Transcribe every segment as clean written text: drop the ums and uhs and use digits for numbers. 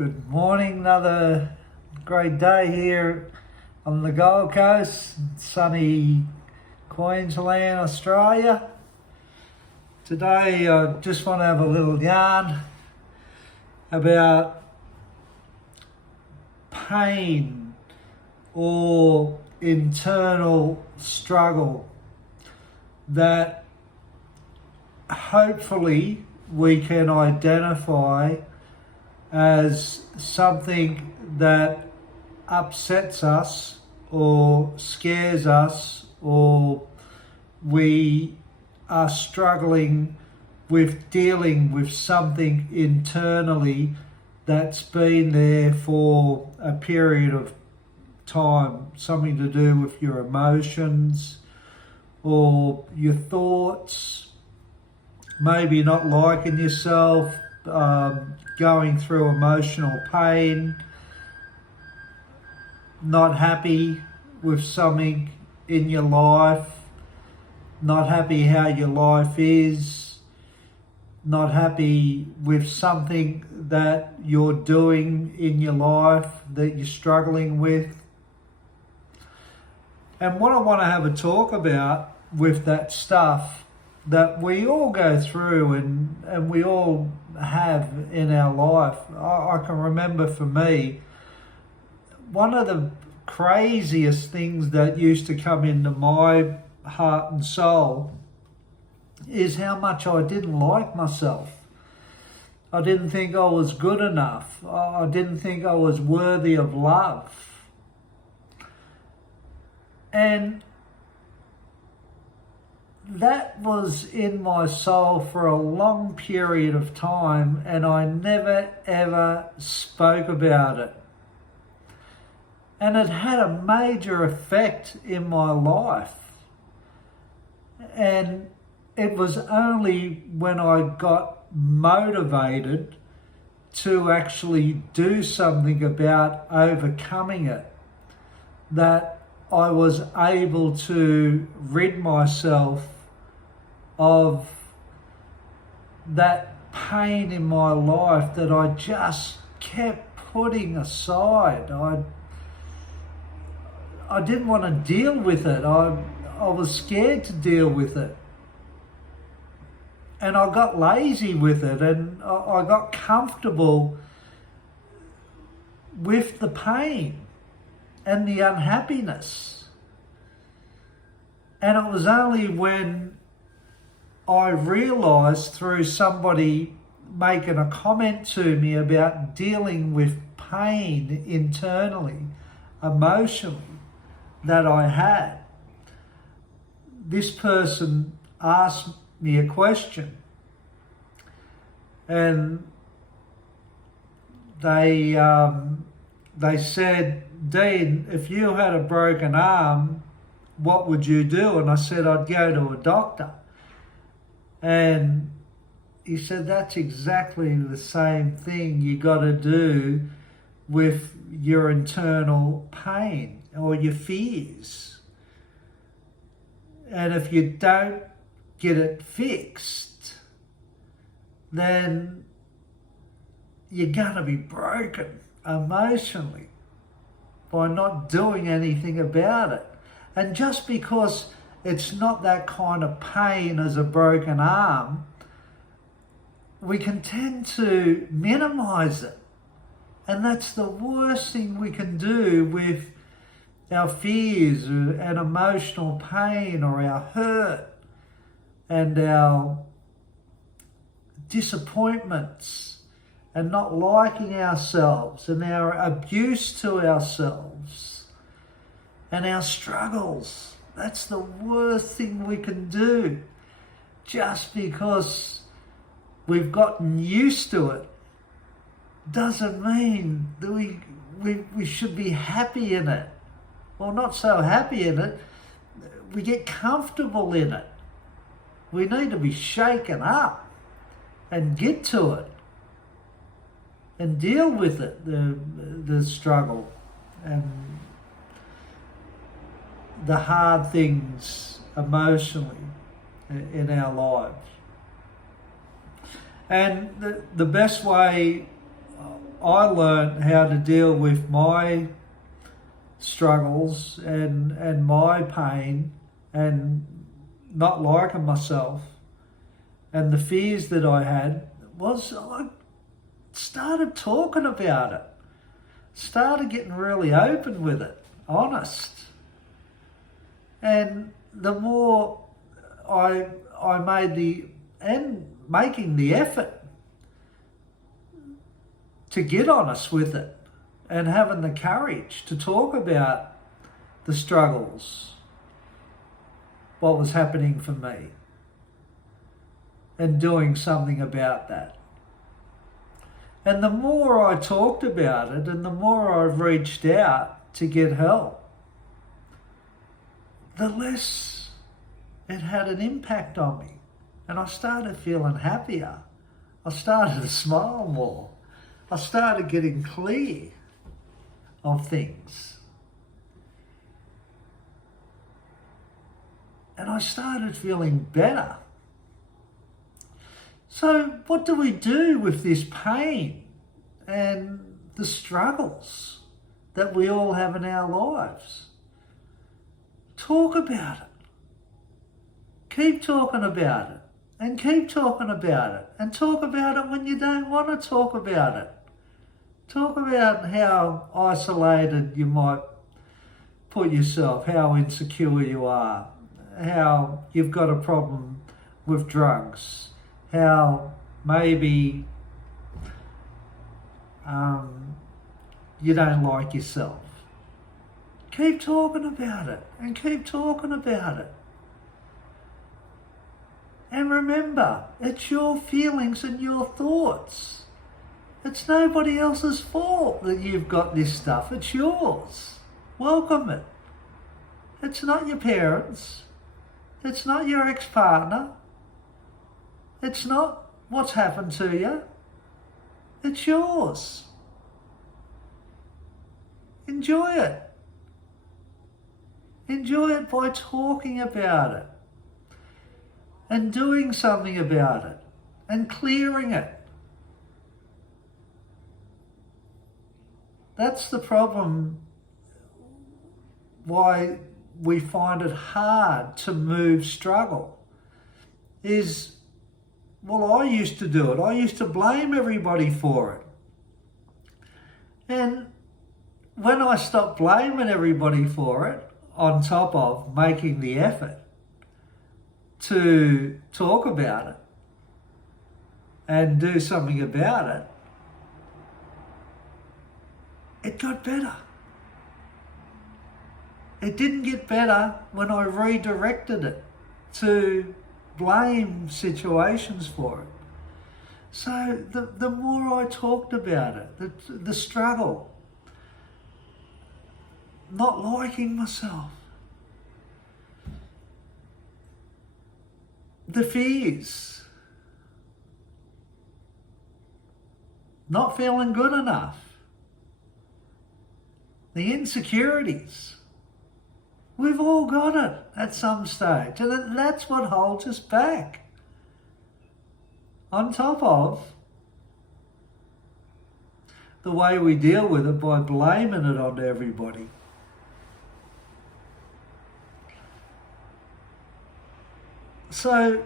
Good morning, another great day here on the Gold Coast, sunny Queensland, Australia. Today I just want to have a little yarn about pain or internal struggle that hopefully we can identify as something that upsets us or scares us, or we are struggling with dealing with something internally that's been there for a period of time, something to do with your emotions or your thoughts, maybe not liking yourself, going through emotional pain, not happy with something in your life, not happy how your life is, not happy with something that you're doing in your life that you're struggling with. And what I want to have a talk about with that stuff that we all go through and we all have in our life. I can remember for me, one of the craziest things that used to come into my heart and soul is how much I didn't like myself. I didn't think I was good enough. I didn't think I was worthy of love. And that was in my soul for a long period of time, and I never ever spoke about it. And it had a major effect in my life. And it was only when I got motivated to actually do something about overcoming it that I was able to rid myself of that pain in my life that I just kept putting aside. I didn't want to deal with it. I was scared to deal with it. And I got lazy with it, and I got comfortable with the pain and the unhappiness. And it was only when I realised through somebody making a comment to me about dealing with pain internally, emotionally, that I had. This person asked me a question, and they said, "Dean, if you had a broken arm, what would you do?" And I said, "I'd go to a doctor." And he said, "That's exactly the same thing you got to do with your internal pain or your fears. And if you don't get it fixed, then you're going to be broken emotionally by not doing anything about it." And just because it's not that kind of pain as a broken arm, we can tend to minimize it. And that's the worst thing we can do with our fears and emotional pain, or our hurt and our disappointments and not liking ourselves and our abuse to ourselves and our struggles. That's the worst thing we can do. Just because we've gotten used to it doesn't mean that we should be happy in it. Well, not so happy in it. We get comfortable in it. We need to be shaken up and get to it and deal with it, the struggle and the hard things emotionally in our lives. And the best way I learned how to deal with my struggles and my pain and not liking myself and the fears that I had was I started talking about it. Started getting really open with it, honest. And the more I making the effort to get honest with it and having the courage to talk about the struggles, what was happening for me, and doing something about that. And the more I talked about it and the more I've reached out to get help, the less it had an impact on me. And I started feeling happier. I started to smile more. I started getting clear of things. And I started feeling better. So what do we do with this pain and the struggles that we all have in our lives? Talk about it. Keep talking about it. And keep talking about it. And talk about it when you don't want to talk about it. Talk about how isolated you might put yourself, how insecure you are, how you've got a problem with drugs, how maybe you don't like yourself. Keep talking about it and keep talking about it. And remember, it's your feelings and your thoughts. It's nobody else's fault that you've got this stuff. It's yours. Welcome it. It's not your parents. It's not your ex-partner. It's not what's happened to you. It's yours. Enjoy it. Enjoy it by talking about it and doing something about it and clearing it. That's the problem why we find it hard to move struggle is, well, I used to do it. I used to blame everybody for it. And when I stopped blaming everybody for it, on top of making the effort to talk about it and do something about it, it got better. It didn't get better when I redirected it to blame situations for it. So the more I talked about it, the struggle, not liking myself, the fears, not feeling good enough, the insecurities. We've all got it at some stage, and that's what holds us back. On top of the way we deal with it by blaming it on everybody. So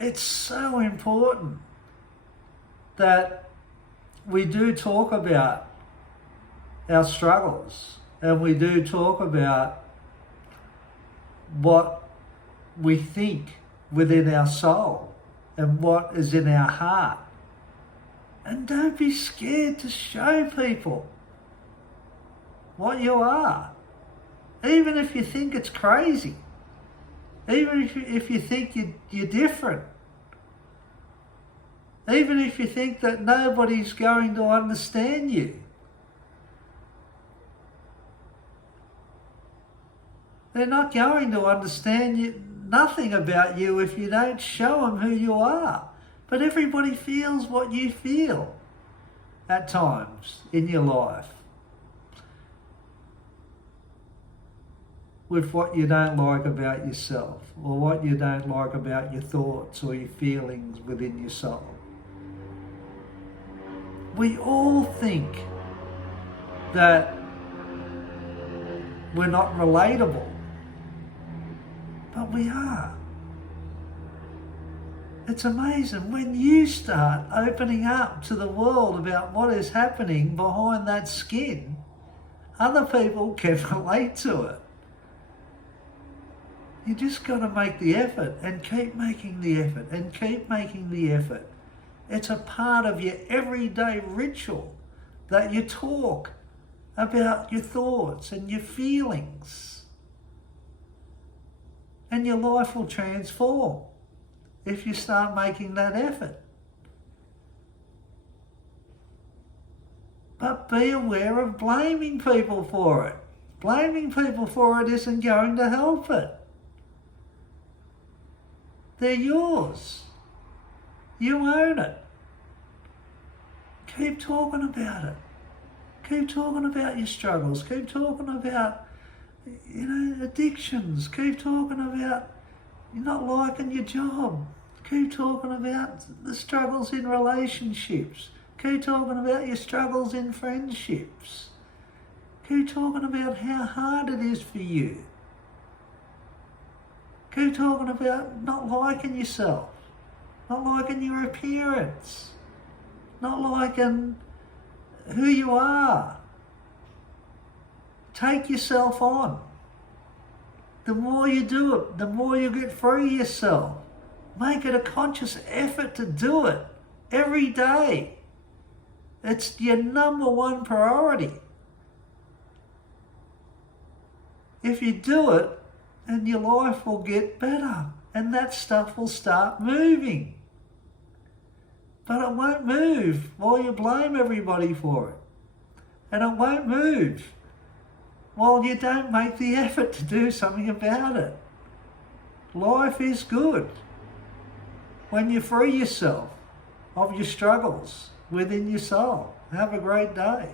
it's so important that we do talk about our struggles and we do talk about what we think within our soul and what is in our heart. And don't be scared to show people what you are, even if you think it's crazy. Even if you think you're different. Even if you think that nobody's going to understand you. They're not going to understand nothing about you if you don't show them who you are. But everybody feels what you feel at times in your life. With what you don't like about yourself, or what you don't like about your thoughts or your feelings within your soul. We all think that we're not relatable, but we are. It's amazing when you start opening up to the world about what is happening behind that skin, other people can relate to it. You just got to make the effort and keep making the effort and keep making the effort. It's a part of your everyday ritual that you talk about your thoughts and your feelings. And your life will transform if you start making that effort. But be aware of blaming people for it. Blaming people for it isn't going to help it. They're yours. You own it. Keep talking about it. Keep talking about your struggles. Keep talking about, addictions. Keep talking about you're not liking your job. Keep talking about the struggles in relationships. Keep talking about your struggles in friendships. Keep talking about how hard it is for you. Keep talking about not liking yourself, not liking your appearance, not liking who you are. Take yourself on. The more you do it, the more you get free yourself. Make it a conscious effort to do it every day. It's your number one priority. If you do it, then your life will get better and that stuff will start moving. But it won't move while you blame everybody for it. And it won't move while you don't make the effort to do something about it. Life is good when you free yourself of your struggles within your soul. Have a great day.